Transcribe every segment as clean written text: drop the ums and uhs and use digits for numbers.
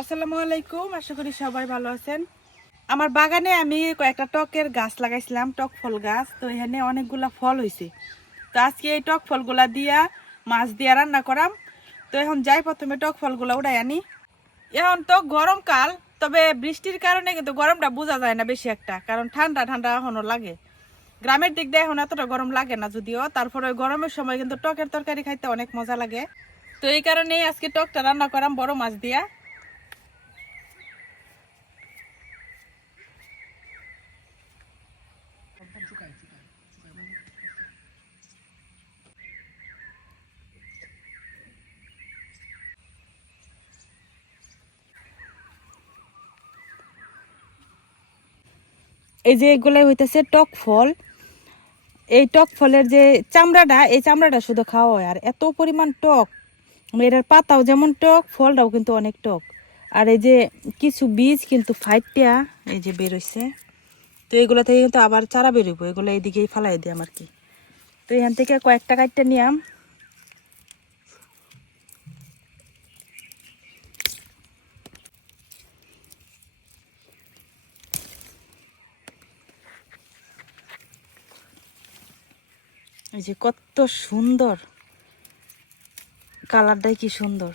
আসসালামু আলাইকুম, আশা করি সবাই ভালো আছেন। আমার বাগানে আমি কয়েকটা টকের গাছ লাগাইছিলাম, টক ফল গাছ। তো এখানে অনেকগুলা ফল হয়েছে। তো আজকে এই টক ফলগুলা দিয়া মাছ দিয়া রান্না করাম। তো এখন যাই প্রথমে টক ফলগুলা উঠাই আনি। এখন তো গরমকাল, তবে বৃষ্টির কারণে কিন্তু গরমটা বোঝা যায় না বেশি একটা, কারণ ঠান্ডা ঠান্ডা এখনো লাগে। গ্রামের দিক দিয়ে এখন এতটা গরম লাগে না যদিও, তারপরে গরমের সময় কিন্তু টকের তরকারি খাইতে অনেক মজা লাগে। তো এই কারণেই আজকে টকটা রান্না করাম বড় মাছ দিয়া। এই যে এগুলাই হইতেছে টক ফল। এই টক ফলের যে চামড়াটা, এই চামড়াটা শুধু খাওয়া হয়, আর এত পরিমাণ টক। এটার পাতাও যেমন টক, ফলটাও কিন্তু অনেক টক। আর এই যে কিছু বীজ কিন্তু ফাইটিয়া এই যে বেরোইছে। তো এগুলো থেকে কিন্তু আবার চারা বেরোবো, এগুলো এইদিকেই ফালাই দিই আর কি। তো এখান থেকে কয়েকটা কাটতে নিয়াম। এই যে কত সুন্দর কালারটাই, কি সুন্দর।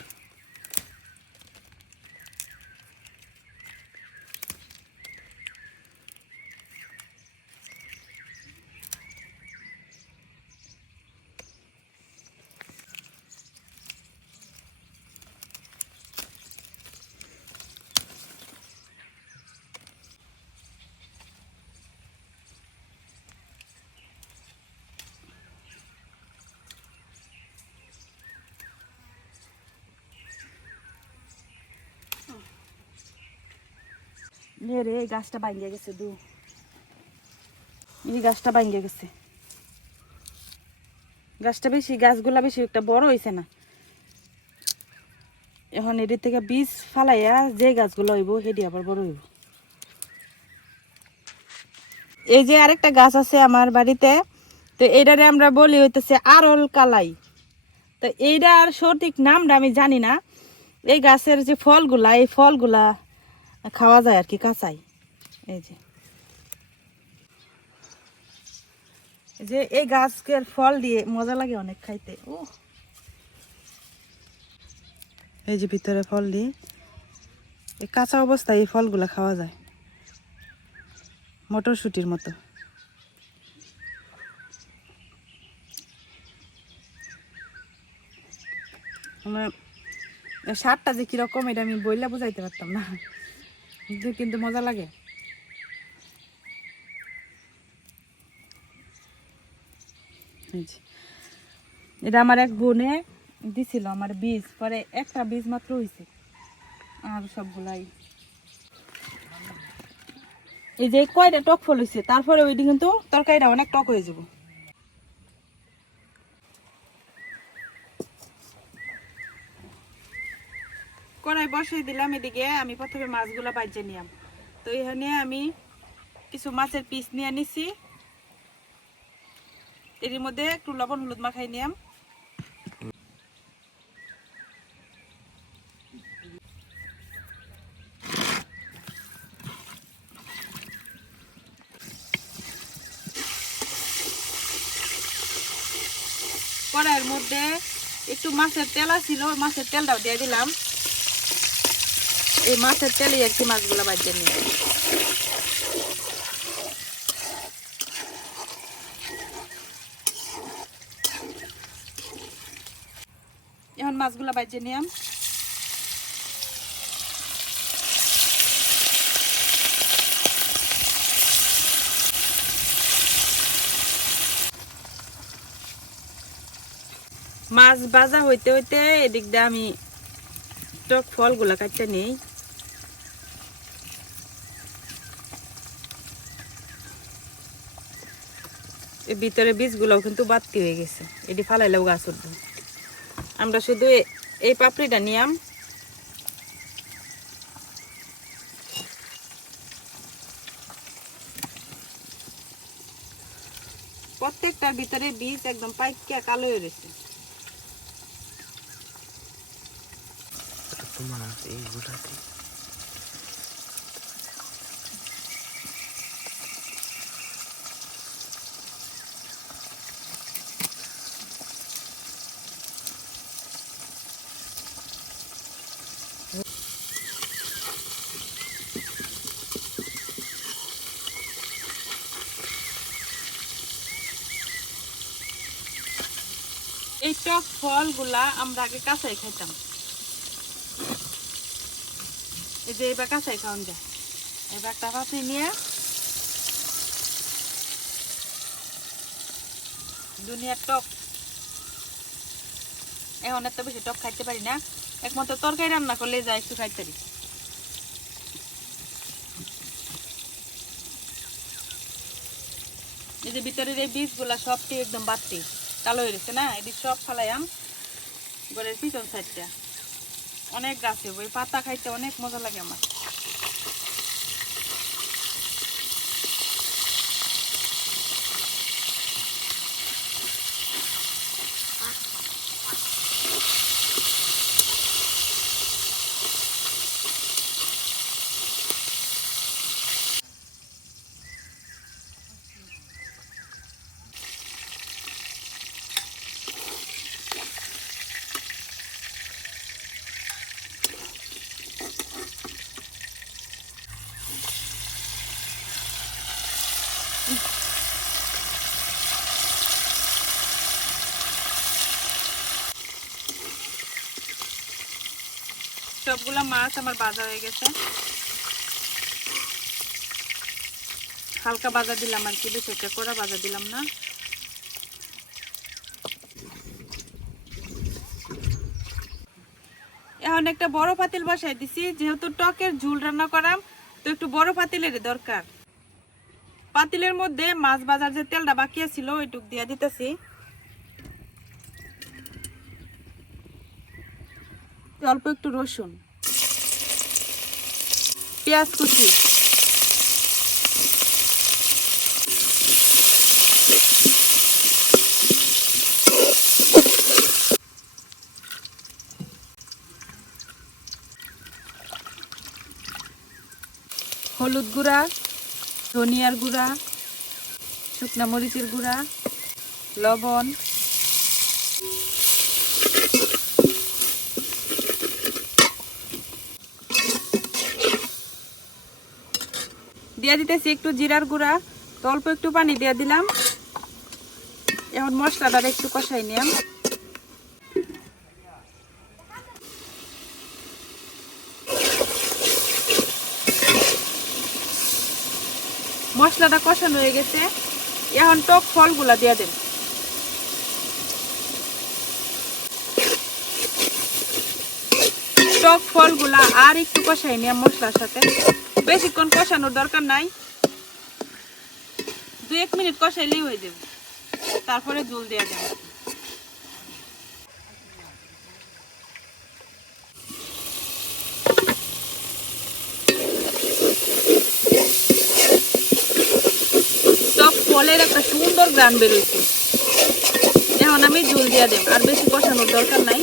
রে এই গাছটা ভাঙ্গে গেছে, এই গাছটা ভাঙ্গে গেছে। গাছগুলা বেশি একটা বড় হয়েছে না। এখন এটির থেকে বীজ ফালাইয়া যে গাছগুলো হইব সেটি আবার বড় হইব। এই যে আরেকটা গাছ আছে আমার বাড়িতে, তো এইটারে আমরা বলি হইতেছে আরল কালাই। তো এইটার সঠিক নামটা আমি জানি না। এই গাছের যে ফলগুলা, এই ফলগুলা খাওয়া যায় আর কি, কাঁচাই। এই যে এই গাছের ফল দিয়ে মজা লাগে অনেক খাইতে। ও এই যে ভিতরে ফল দিয়ে, এই কাঁচা অবস্থায় এই ফলগুলা খাওয়া যায়, মটরশুটির মতো। স্বাদটা যে কিরকম এটা আমি বইলা বুঝাইতে পারতাম না, কিন্তু মজা লাগে। এটা আমার এক বোনে দিছিল আমার বীজ, পরে একটা বীজ মাত্র হয়েছে, আর সবগুলাই এই যে কয়টা টক ফল হয়েছে। তারপরে ওইটি কিন্তু তরকারিটা অনেক টক হয়ে যাব। কড়াই বসিয়ে দিলাম, এদিকে আমি প্রথমে মাছগুলা বাজে নিলাম। তো এখানে আমি কিছু মাছের পিস নিয়ে নিছি, এর মধ্যে একটু লবণ হলুদ মাখাই নিলাম। কড়াইয়ের মধ্যে একটু মাছের তেল ছিল, মাছের তেলটাও দিয়ে দিলাম। এই মাছের তেলে একটু মাছগুলা বাজে নিয়ে এখন মাছগুলা বাজে নিলাম। মাছ ভাজা হইতে হইতে এদিক দিয়ে আমি টক ফলগুলা কাটতে নেই। এর ভিতরে বীজগুলোও কিন্তু বাড়তি হয়ে গেছে, এটি ফালাইলেও গাছ উঠবে। আমরা শুধু এই পাপড়িটা নিয়াম। প্রত্যেকটার ভিতরে বীজ একদম পাইকা কালো হয়ে রয়েছে। মাছ এইগুলাতে এই টক ফলগুলা আমরা আগে কাঁচাই খাইতাম, এই যে এবার কাঁচাই খাওয়ান যায়। এবার একটা পাতি নিয়ে দুনিয়ার টক, এখন এত বেশি টক খাইতে পারি না, একমাত্র তরকারি রান্না করলে যা একটু খাইতে পারি। এই যে ভিতরের এই বীজগুলা সবটি একদম বাড়তি কালো হয়ে গেছে না, এটি সব ফালাইয়াম ঘরের পিছন সাইডটা। অনেক গাছে ওই পাতা খাইতে অনেক মজা লাগে আমার। সবগুলা মাছ আমার ভাজা হয়ে গেছে, হালকা ভাজা দিলাম আর কি, বেশি একটা কড়া ভাজা দিলাম না। এখন একটা বড় পাতিল বসাই দিছি, যেহেতু টকের ঝোল রান্না করাম তো একটু বড় পাতিলের দরকার। পাতিলের মধ্যে মাছ ভাজার যে তেলটা বাকি ছিল ওইটুক দিয়ে দিতেছি, অল্প একটু রসুন, পেঁয়াজ কুচি, হলুদ গুঁড়া, ধনিয়ার গুঁড়া, শুকনা মরিচের গুঁড়া, লবণ, দিয়ে দিতেছি একটু জিরার গুঁড়া, তো অল্প একটু পানি দিয়ে দিলাম। এখন মশলাটা একটু কষাই নিলাম। মশলাটা কষানো হয়ে গেছে, এখন টক ফলগুলা দিয়ে দেন। টক ফলগুলা আর একটু কষাই নিলাম মশলার সাথে, বেশিক্ষণ কষানোর দরকার নাই, 2-1 মিনিট কষাইলেই হয়ে যাবে, তারপরে ঝোল দেওয়া যাবে। টক ফলের একটা সুন্দর গ্রান বেরোইছে, এখন আমি ঝোল দিয়ে দেব, আর বেশি কষানোর দরকার নাই।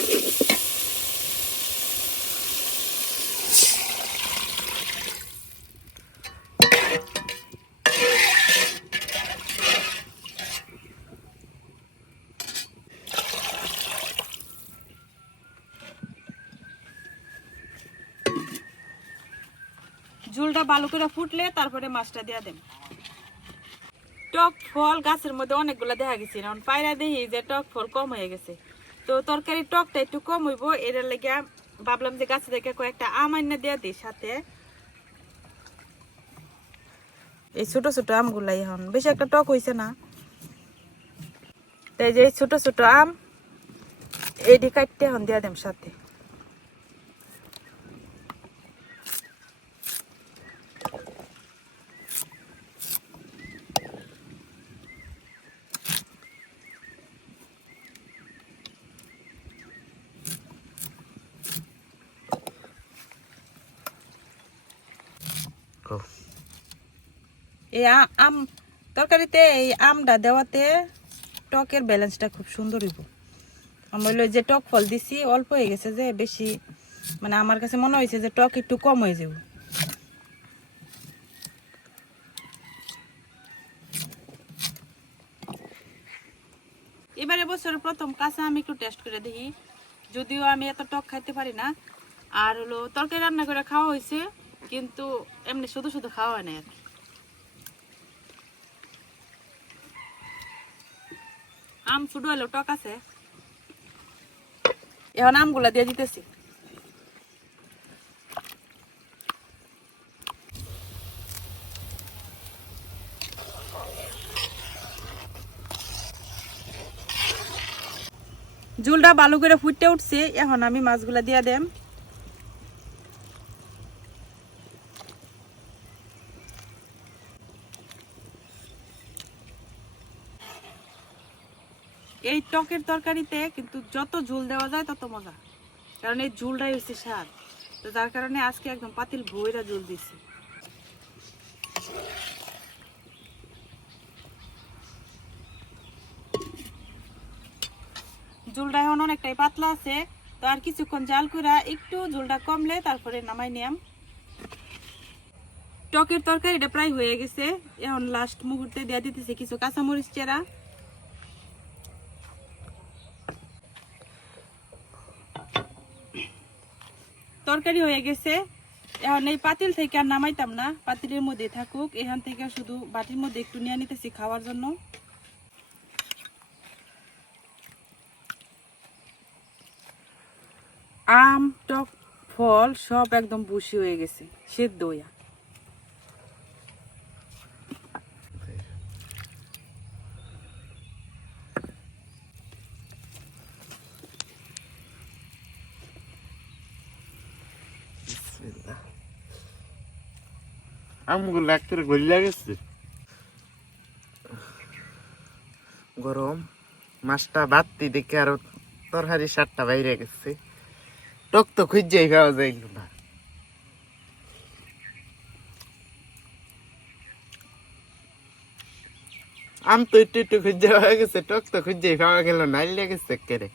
ঝোলটা ভালো করে ফুটলে তারপরে মাছটা দিয়ে দেন। টক ফল গাছের মধ্যে অনেকগুলো দেখা গেছে, এখন পায়রা দেখি যে টক ফল কম হয়ে গেছে, তো তরকারি টকটা একটু কম হইব, এর লেগে ভাবলাম যে গাছে থেকে কয়েকটা আম আইনা দিয়ে দিই সাথে। এই ছোট ছোট আমগুলাই এখন বেশি একটা টক হয়েছে না, তাই যে এই ছোট ছোট আম এটি কাটতে এখন দিয়ে দেম সাথে। এই আম তরকারিতে এই আমটা দেওয়াতে টকের ব্যালেন্সটা খুব সুন্দর হইব। আমরা যে টক ফল দিছি অল্প হয়ে গেছে, যে বেশি মানে আমার কাছে মনে হয়েছে যে টক একটু কম হয়ে যাবে। এবারে বছরের প্রথম কাঁচা আমি একটু টেস্ট করে দেখি, যদিও আমি এত টক খাইতে পারি না। আর হলো তরকারি রান্না করে খাওয়া হয়েছে, কিন্তু এমনি শুধু শুধু খাওয়া হয় না আর কি। আম শুধু হলো টক আছে। এখন আমগুলা দিয়ে দিতেছি। ঝুলটা ভালো করে ফুটে উঠছে, এখন আমি মাছগুলা দিয়ে দেম। এই টকের তরকারিতে কিন্তু যত ঝোল দেওয়া যায় তত মজা, কারণ এই ঝোলটাই হচ্ছে স্বাদ। তো যার কারণে আজকে একদম পাতিল ভইরা ঝোল দিছি। ঝোলটা এখন অনেকটাই পাতলা আছে, তো আর কিছুক্ষণ জাল করে একটু ঝোলটা কমলে তারপরে নামাই নিয়াম। টকের তরকারিটা প্রায় হয়ে গেছে, এখন লাস্ট মুহূর্তে দিয়ে দিতেছি কিছু কাঁচামরিচ চেরা। তরকারি হয়ে গেছে, এখন এই পাতিল থেকে আর নামাইতাম না, পাতিলের মধ্যে থাকুক। এখান থেকে শুধু বাটির মধ্যে একটু নিয়ে নিতেছি খাওয়ার জন্য। আম টক ফল সব একদম বুশি হয়ে গেছে, সেদ্ধ হইয়া। আমগুলো একবারে গলিয়া গেছে, গরম মাছটা বাতি দেখে আরো তরকারি সাতটা বাইরে গেছে। টক তো খুঁজেই খাওয়া যাইল না। আম তো একটু একটু খুঁজে হয়ে গেছে, টক তো খুঁজেই খাওয়া গেল না, গেছে কেড়ে।